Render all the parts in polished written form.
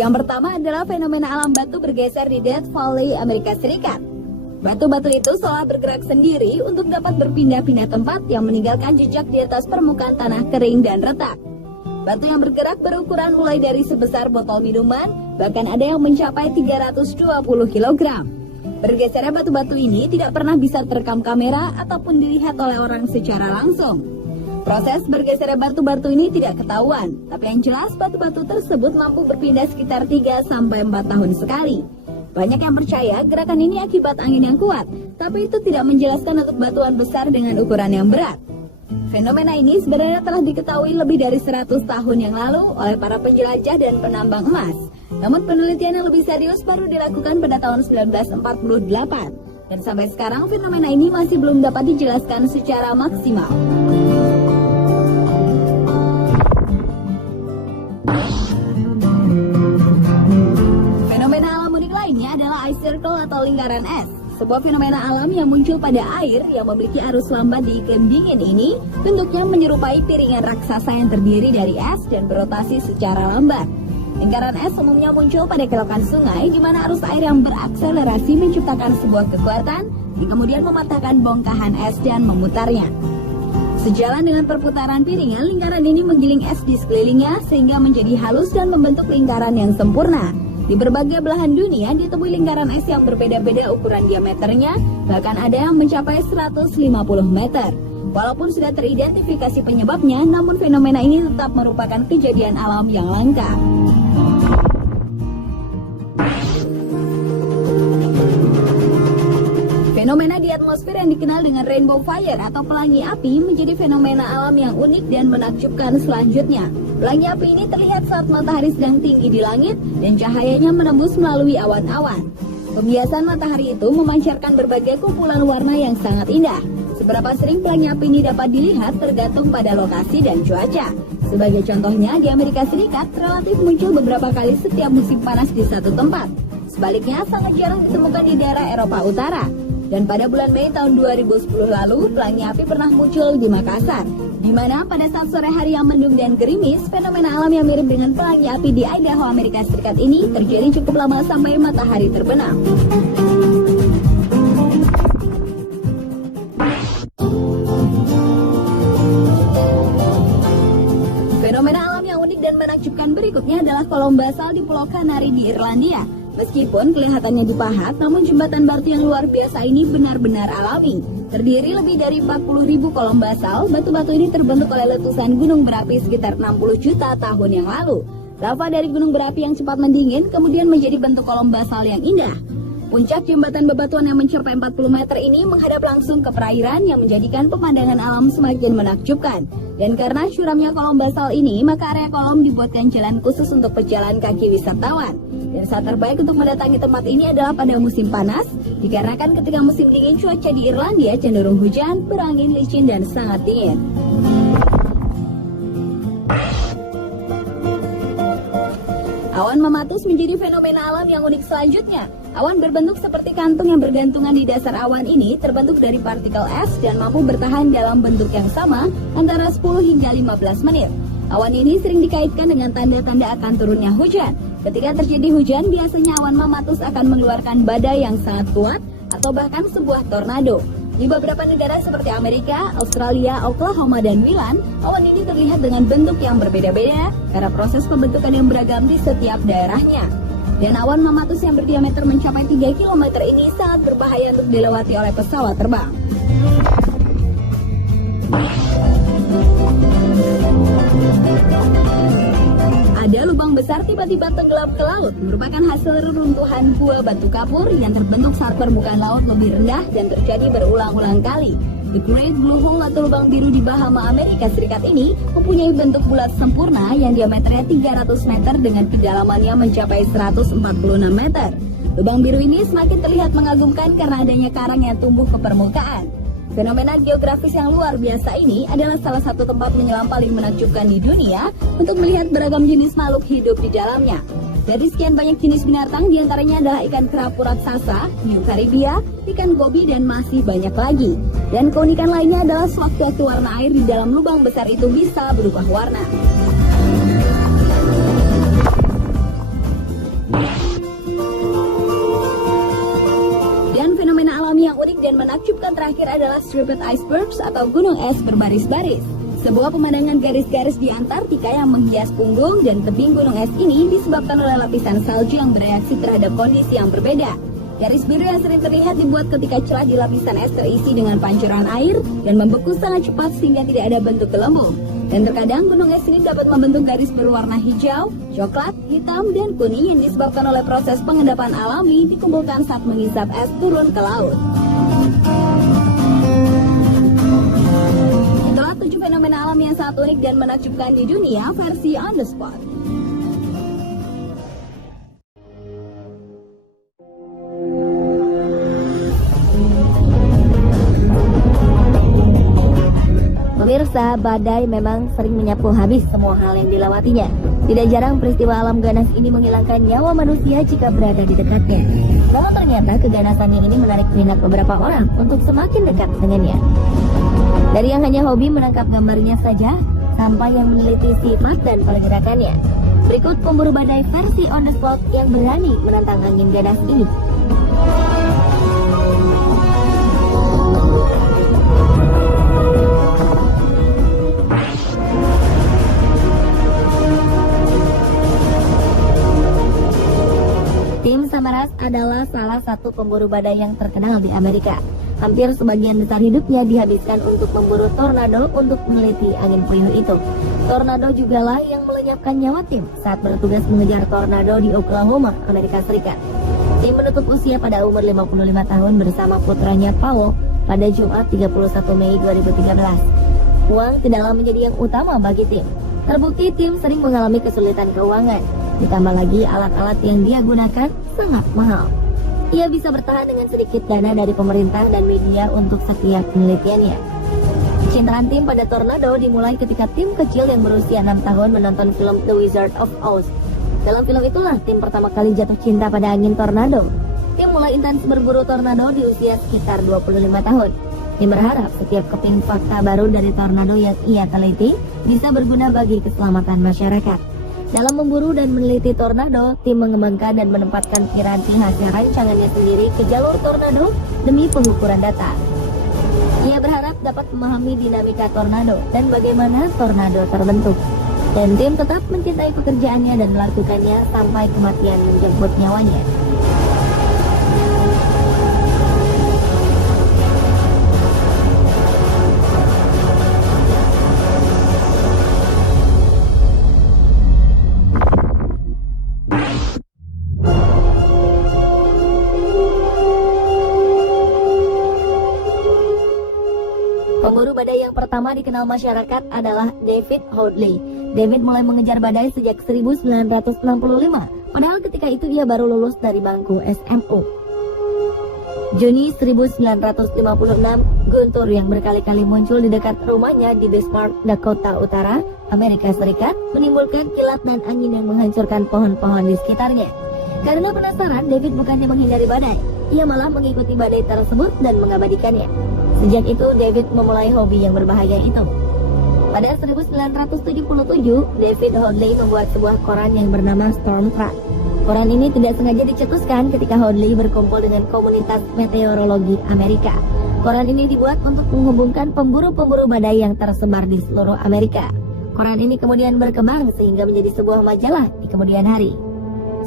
Yang pertama adalah fenomena alam batu bergeser di Death Valley, Amerika Serikat. Batu-batu itu seolah bergerak sendiri untuk dapat berpindah-pindah tempat yang meninggalkan jejak di atas permukaan tanah kering dan retak. Batu yang bergerak berukuran mulai dari sebesar botol minuman, bahkan ada yang mencapai 320 kg. Bergesernya batu-batu ini tidak pernah bisa terekam kamera ataupun dilihat oleh orang secara langsung. Proses bergesernya batu-batu ini tidak ketahuan, tapi yang jelas batu-batu tersebut mampu berpindah sekitar 3-4 tahun sekali. Banyak yang percaya gerakan ini akibat angin yang kuat, tapi itu tidak menjelaskan untuk batuan besar dengan ukuran yang berat. Fenomena ini sebenarnya telah diketahui lebih dari 100 tahun yang lalu oleh para penjelajah dan penambang emas. Namun penelitian yang lebih serius baru dilakukan pada tahun 1948. Dan sampai sekarang fenomena ini masih belum dapat dijelaskan secara maksimal. Lainnya adalah ice circle atau lingkaran es. Sebuah fenomena alam yang muncul pada air yang memiliki arus lambat di iklim dingin ini bentuknya menyerupai piringan raksasa yang terdiri dari es dan berotasi secara lambat. Lingkaran es umumnya muncul pada kelokan sungai di mana arus air yang berakselerasi menciptakan sebuah kekuatan yang kemudian mematahkan bongkahan es dan memutarnya. Sejalan dengan perputaran piringan, lingkaran ini menggiling es di sekelilingnya sehingga menjadi halus dan membentuk lingkaran yang sempurna. Di berbagai belahan dunia ditemui lingkaran es yang berbeda-beda ukuran diameternya, bahkan ada yang mencapai 150 meter. Walaupun sudah teridentifikasi penyebabnya, namun fenomena ini tetap merupakan kejadian alam yang langka. Fenomena di atmosfer yang dikenal dengan rainbow fire atau pelangi api menjadi fenomena alam yang unik dan menakjubkan selanjutnya. Pelangi api ini terlihat saat matahari sedang tinggi di langit dan cahayanya menembus melalui awan-awan. Pembiasan matahari itu memancarkan berbagai kumpulan warna yang sangat indah. Seberapa sering pelangi api ini dapat dilihat tergantung pada lokasi dan cuaca. Sebagai contohnya, di Amerika Serikat relatif muncul beberapa kali setiap musim panas di satu tempat. Sebaliknya, sangat jarang ditemukan di daerah Eropa Utara. Dan pada bulan Mei tahun 2010 lalu, pelangi api pernah muncul di Makassar, di mana pada saat sore hari yang mendung dan gerimis, fenomena alam yang mirip dengan pelangi api di Idaho, Amerika Serikat ini terjadi cukup lama sampai matahari terbenam. Fenomena alam yang unik dan menakjubkan berikutnya adalah kolom basal di Pulau Kanari di Irlandia. Meskipun kelihatannya dipahat, namun jembatan batu yang luar biasa ini benar-benar alami. Terdiri lebih dari 40.000 kolom basal, batu-batu ini terbentuk oleh letusan gunung berapi sekitar 60 juta tahun yang lalu. Lava dari gunung berapi yang cepat mendingin kemudian menjadi bentuk kolom basal yang indah. Puncak jembatan bebatuan yang mencapai 40 meter ini menghadap langsung ke perairan yang menjadikan pemandangan alam semakin menakjubkan. Dan karena curamnya kolom basal ini, maka area kolom dibuatkan jalan khusus untuk pejalan kaki wisatawan. Dan saat terbaik untuk mendatangi tempat ini adalah pada musim panas, dikarenakan ketika musim dingin cuaca di Irlandia cenderung hujan, berangin, licin, dan sangat dingin. Awan mematus menjadi fenomena alam yang unik selanjutnya. Awan berbentuk seperti kantung yang bergantungan di dasar awan ini terbentuk dari partikel es dan mampu bertahan dalam bentuk yang sama antara 10 hingga 15 menit. Awan ini sering dikaitkan dengan tanda-tanda akan turunnya hujan. Ketika terjadi hujan, biasanya awan mamatus akan mengeluarkan badai yang sangat kuat atau bahkan sebuah tornado. Di beberapa negara seperti Amerika, Australia, Oklahoma, dan Milan, awan ini terlihat dengan bentuk yang berbeda-beda karena proses pembentukan yang beragam di setiap daerahnya. Dan awan mamatus yang berdiameter mencapai 3 km ini sangat berbahaya untuk dilewati oleh pesawat terbang. Ada lubang besar tiba-tiba tenggelam ke laut, merupakan hasil reruntuhan gua batu kapur yang terbentuk saat permukaan laut lebih rendah dan terjadi berulang-ulang kali. The Great Blue Hole atau lubang biru di Bahama, Amerika Serikat ini mempunyai bentuk bulat sempurna yang diameternya 300 meter dengan kedalamannya mencapai 146 meter. Lubang biru ini semakin terlihat mengagumkan karena adanya karang yang tumbuh ke permukaan. Fenomena geografis yang luar biasa ini adalah salah satu tempat menyelam paling menakjubkan di dunia untuk melihat beragam jenis makhluk hidup di dalamnya. Dari sekian banyak jenis binatang, diantaranya adalah ikan kerapu raksasa, hiu karibia, ikan gobi, dan masih banyak lagi. Dan keunikan lainnya adalah sewaktu-waktu warna air di dalam lubang besar itu bisa berubah warna. Dan fenomena alami yang unik dan menakjubkan terakhir adalah striped icebergs atau gunung es berbaris-baris. Sebuah pemandangan garis-garis di Antartika yang menghias punggung dan tebing gunung es ini disebabkan oleh lapisan salju yang bereaksi terhadap kondisi yang berbeda. Garis biru yang sering terlihat dibuat ketika celah di lapisan es terisi dengan pancuran air dan membeku sangat cepat sehingga tidak ada bentuk gelembung. Dan terkadang gunung es ini dapat membentuk garis berwarna hijau, coklat, hitam, dan kuning yang disebabkan oleh proses pengendapan alami dikumpulkan saat mengisap es turun ke laut. Itulah 7 fenomena alam yang sangat unik dan menakjubkan di dunia versi On The Spot. Pemirsa, badai memang sering menyapu habis semua hal yang dilewatinya. Tidak jarang peristiwa alam ganas ini menghilangkan nyawa manusia jika berada di dekatnya. Namun ternyata keganasannya ini menarik minat beberapa orang untuk semakin dekat dengannya. Dari yang hanya hobi menangkap gambarnya saja, sampai yang meneliti sifat dan pergerakannya. Berikut pemburu badai versi On The Spot yang berani menantang angin ganas ini. Tim Samaras adalah salah satu pemburu badai yang terkenal di Amerika. Hampir sebagian besar hidupnya dihabiskan untuk memburu tornado untuk meneliti angin puyuh itu. Tornado jugalah yang melenyapkan nyawa tim saat bertugas mengejar tornado di Oklahoma, Amerika Serikat. Tim menutup usia pada umur 55 tahun bersama putranya Paul pada Jumat 31 Mei 2013. Uang tidaklah menjadi yang utama bagi tim. Terbukti tim sering mengalami kesulitan keuangan. Ditambah lagi alat-alat yang dia gunakan sangat mahal. Ia bisa bertahan dengan sedikit dana dari pemerintah dan media untuk setiap penelitiannya. Kecintaan tim pada tornado dimulai ketika tim kecil yang berusia 6 tahun menonton film The Wizard of Oz. Dalam film itulah tim pertama kali jatuh cinta pada angin tornado. Tim mulai intens berburu tornado di usia sekitar 25 tahun. Tim berharap setiap keping fakta baru dari tornado yang ia teliti bisa berguna bagi keselamatan masyarakat. Dalam memburu dan meneliti tornado, tim mengembangkan dan menempatkan piranti hasil rancangannya sendiri ke jalur tornado demi pengukuran data. Ia berharap dapat memahami dinamika tornado dan bagaimana tornado terbentuk. Dan tim tetap mencintai pekerjaannya dan melakukannya sampai kematian menjemput nyawanya. Pemburu badai yang pertama dikenal masyarakat adalah David Hoadley. David mulai mengejar badai sejak 1965, padahal ketika itu ia baru lulus dari bangku SMU. Juni 1956, guntur yang berkali-kali muncul di dekat rumahnya di Bismarck, Dakota Utara, Amerika Serikat, menimbulkan kilat dan angin yang menghancurkan pohon-pohon di sekitarnya. Karena penasaran, David bukannya menghindari badai, ia malah mengikuti badai tersebut dan mengabadikannya. Sejak itu, David memulai hobi yang berbahaya itu. Pada 1977, David Hoadley membuat sebuah koran yang bernama Storm Track. Koran ini tidak sengaja dicetuskan ketika Hoadley berkumpul dengan komunitas meteorologi Amerika. Koran ini dibuat untuk menghubungkan pemburu-pemburu badai yang tersebar di seluruh Amerika. Koran ini kemudian berkembang sehingga menjadi sebuah majalah di kemudian hari.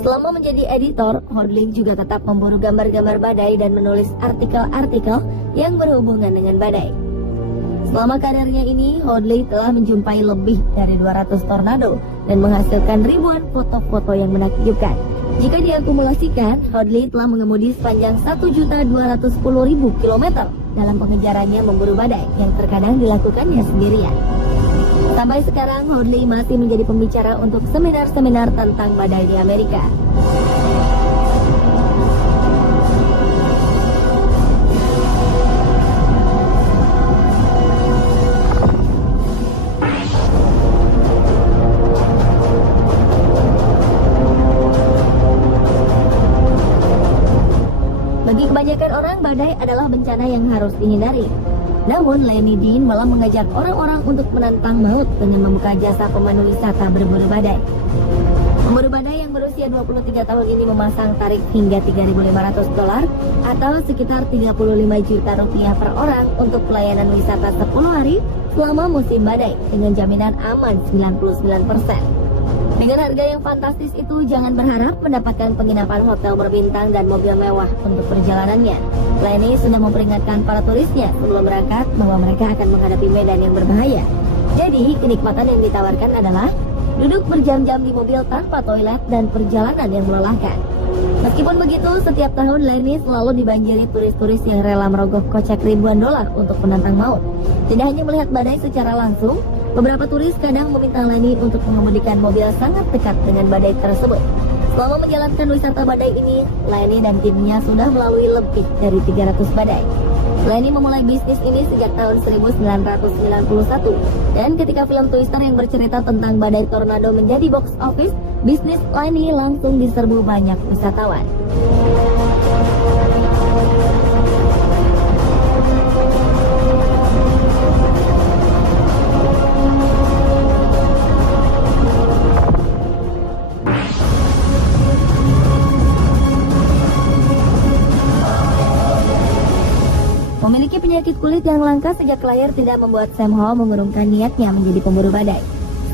Selama menjadi editor, Hoadley juga tetap memburu gambar-gambar badai dan menulis artikel-artikel yang berhubungan dengan badai. Selama karirnya ini, Hoadley telah menjumpai lebih dari 200 tornado dan menghasilkan ribuan foto-foto yang menakjubkan. Jika diakumulasikan, Hoadley telah mengemudi sepanjang 1.210.000 km dalam pengejarannya memburu badai yang terkadang dilakukannya sendirian. Sampai sekarang, Hoadley masih menjadi pembicara untuk seminar-seminar tentang badai di Amerika. badai adalah bencana yang harus dihindari. Namun, Lenny Dean malah mengajak orang-orang untuk menantang maut dengan membuka jasa pemandu wisata berburu badai. Pemburu badai yang berusia 23 tahun ini memasang tarif hingga $3.500 atau sekitar 35 juta rupiah per orang untuk pelayanan wisata 10 hari selama musim badai dengan jaminan aman 99%. Dengan harga yang fantastis itu, jangan berharap mendapatkan penginapan hotel berbintang dan mobil mewah untuk perjalanannya. Lenny sudah memperingatkan para turisnya sebelum berangkat bahwa mereka akan menghadapi medan yang berbahaya. Jadi, kenikmatan yang ditawarkan adalah duduk berjam-jam di mobil tanpa toilet dan perjalanan yang melelahkan. Meskipun begitu, setiap tahun Lenny selalu dibanjiri turis-turis yang rela merogoh kocek ribuan dolar untuk menantang maut. Tidak hanya melihat badai secara langsung, beberapa turis kadang meminta Lenny untuk mengemudikan mobil sangat dekat dengan badai tersebut. Selama menjalankan wisata badai ini, Lenny dan timnya sudah melalui lebih dari 300 badai. Lenny memulai bisnis ini sejak tahun 1991, dan ketika film Twister yang bercerita tentang badai tornado menjadi box office, bisnis Lenny langsung diserbu banyak wisatawan. Memiliki penyakit kulit yang langka sejak lahir tidak membuat Sam Hall mengurungkan niatnya menjadi pemburu badai.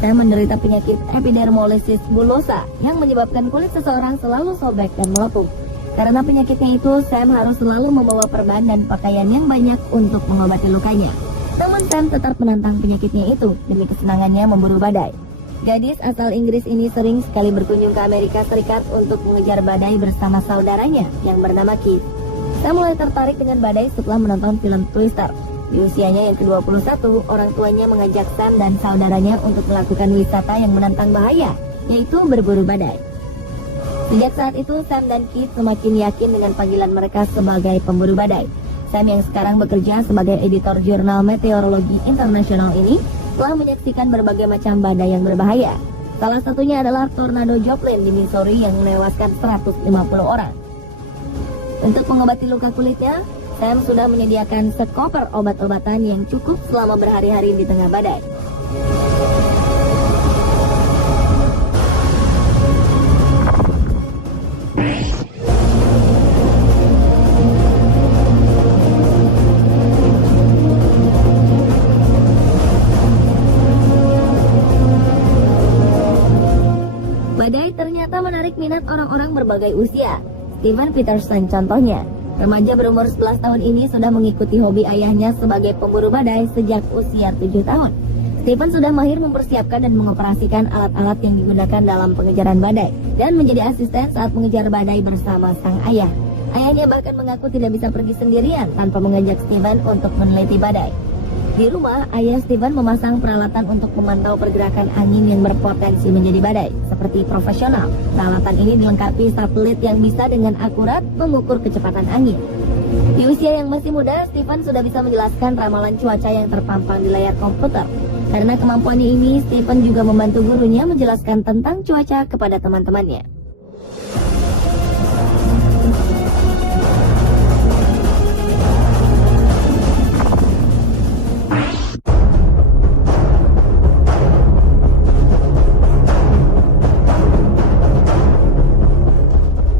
Sam menderita penyakit epidermolysis bullosa yang menyebabkan kulit seseorang selalu sobek dan melepuh. Karena penyakitnya itu, Sam harus selalu membawa perban dan pakaian yang banyak untuk mengobati lukanya. Namun Sam tetap menantang penyakitnya itu demi kesenangannya memburu badai. Gadis asal Inggris ini sering sekali berkunjung ke Amerika Serikat untuk mengejar badai bersama saudaranya yang bernama Keith. Sam mulai tertarik dengan badai setelah menonton film Twister. Di usianya yang ke-21, orang tuanya mengajak Sam dan saudaranya untuk melakukan wisata yang menantang bahaya, yaitu berburu badai. Sejak saat itu, Sam dan Keith semakin yakin dengan panggilan mereka sebagai pemburu badai. Sam yang sekarang bekerja sebagai editor jurnal meteorologi internasional ini telah menyaksikan berbagai macam badai yang berbahaya. Salah satunya adalah tornado Joplin di Missouri yang menewaskan 150 orang. Untuk mengobati luka kulitnya, Sam sudah menyediakan sekoper obat-obatan yang cukup selama berhari-hari di tengah badai. Badai ternyata menarik minat orang-orang berbagai usia. Steven Peterson contohnya, remaja berumur 11 tahun ini sudah mengikuti hobi ayahnya sebagai pemburu badai sejak usia 7 tahun. Steven sudah mahir mempersiapkan dan mengoperasikan alat-alat yang digunakan dalam pengejaran badai dan menjadi asisten saat mengejar badai bersama sang ayah. Ayahnya bahkan mengaku tidak bisa pergi sendirian tanpa mengajak Steven untuk meneliti badai. Di rumah, ayah Steven memasang peralatan untuk memantau pergerakan angin yang berpotensi menjadi badai, seperti profesional. Peralatan ini dilengkapi satelit yang bisa dengan akurat mengukur kecepatan angin. Di usia yang masih muda, Steven sudah bisa menjelaskan ramalan cuaca yang terpampang di layar komputer. Karena kemampuannya ini, Steven juga membantu gurunya menjelaskan tentang cuaca kepada teman-temannya.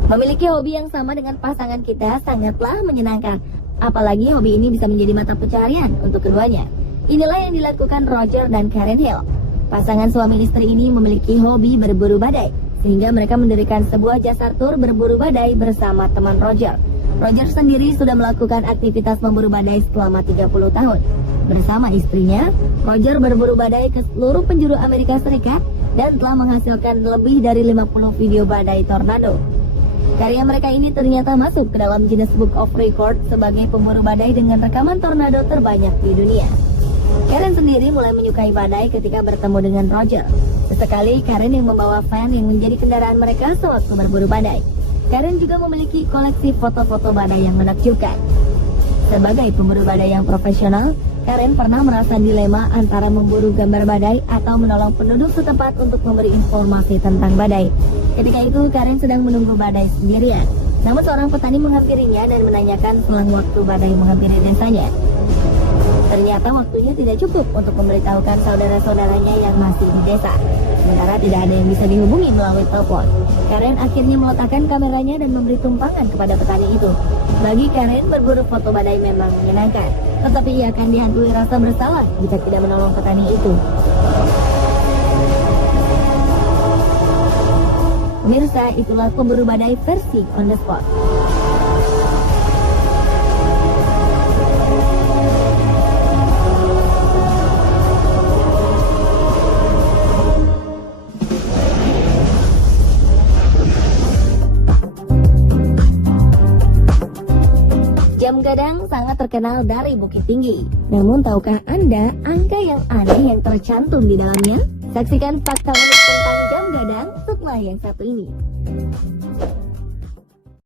Memiliki hobi yang sama dengan pasangan kita sangatlah menyenangkan. Apalagi hobi ini bisa menjadi mata pencaharian untuk keduanya. Inilah yang dilakukan Roger dan Karen Hill. Pasangan suami istri ini memiliki hobi berburu badai, sehingga mereka mendirikan sebuah jasa tur berburu badai bersama teman Roger. Roger sendiri sudah melakukan aktivitas memburu badai selama 30 tahun. Bersama istrinya, Roger berburu badai ke seluruh penjuru Amerika Serikat dan telah menghasilkan lebih dari 50 video badai tornado. Karya mereka ini ternyata masuk ke dalam Guinness Book of Record sebagai pemburu badai dengan rekaman tornado terbanyak di dunia. Karen sendiri mulai menyukai badai ketika bertemu dengan Roger. Sesekali Karen yang membawa van yang menjadi kendaraan mereka sewaktu berburu badai. Karen juga memiliki koleksi foto-foto badai yang menakjubkan. Sebagai pemburu badai yang profesional, Karen pernah merasa dilema antara memburu gambar badai atau menolong penduduk setempat untuk memberi informasi tentang badai. Ketika itu, Karen sedang menunggu badai sendirian. Namun seorang petani menghampirinya dan menanyakan selang waktu badai menghampiri desanya. Ternyata waktunya tidak cukup untuk memberitahukan saudara-saudaranya yang masih di desa. Sementara tidak ada yang bisa dihubungi melalui telepon. Karen akhirnya meletakkan kameranya dan memberi tumpangan kepada petani itu. Bagi Karen, berburu foto badai memang menyenangkan, tetapi ia akan dihantui rasa bersalah jika tidak menolong petani itu. Pemirsa, itulah pemburu badai versi on the spot. Jam gadang sangat terkenal dari Bukit Tinggi. Namun tahukah Anda angka yang aneh yang tercantum di dalamnya? Saksikan fakta unik tentang jam gadang setelah yang satu ini.